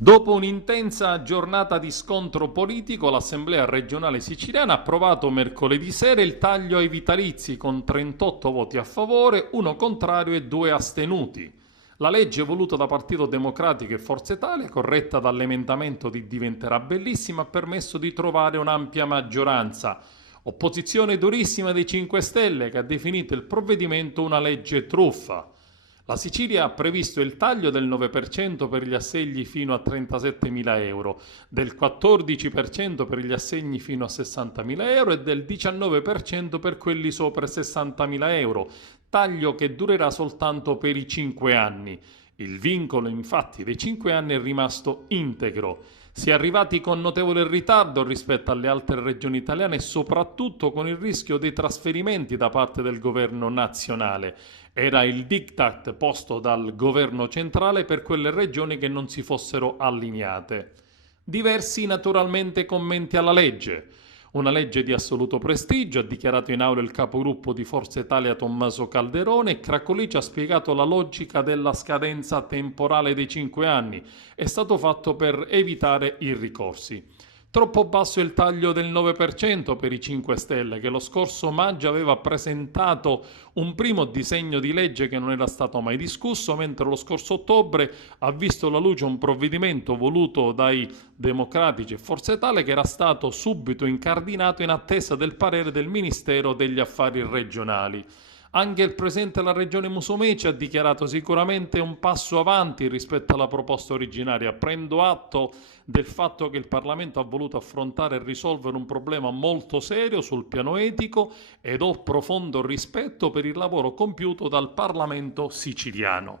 Dopo un'intensa giornata di scontro politico, l'Assemblea regionale siciliana ha approvato mercoledì sera il taglio ai vitalizi con 38 voti a favore, uno contrario e due astenuti. La legge voluta da Partito Democratico e Forza Italia, corretta dall'emendamento di Diventerà Bellissima, ha permesso di trovare un'ampia maggioranza. Opposizione durissima dei 5 Stelle, che ha definito il provvedimento una legge truffa. La Sicilia ha previsto il taglio del 9% per gli assegni fino a 37.000 euro, del 14% per gli assegni fino a 60.000 euro e del 19% per quelli sopra i 60.000 euro, taglio che durerà soltanto per i 5 anni. Il vincolo infatti dei 5 anni è rimasto integro. Si è arrivati con notevole ritardo rispetto alle altre regioni italiane e soprattutto con il rischio dei trasferimenti da parte del governo nazionale. Era il diktat posto dal governo centrale per quelle regioni che non si fossero allineate. Diversi naturalmente commenti alla legge. Una legge di assoluto prestigio, ha dichiarato in aula il capogruppo di Forza Italia Tommaso Calderone, e Cracolici ha spiegato la logica della scadenza temporale dei 5 anni. È stato fatto per evitare i ricorsi. Troppo basso il taglio del 9% per i 5 Stelle, che lo scorso maggio aveva presentato un primo disegno di legge che non era stato mai discusso, mentre lo scorso ottobre ha visto la luce un provvedimento voluto dai Democratici e Forza Italia che era stato subito incardinato in attesa del parere del Ministero degli Affari Regionali. Anche il presidente della regione Musumeci ha dichiarato sicuramente un passo avanti rispetto alla proposta originaria. Prendo atto del fatto che il Parlamento ha voluto affrontare e risolvere un problema molto serio sul piano etico ed ho profondo rispetto per il lavoro compiuto dal Parlamento siciliano.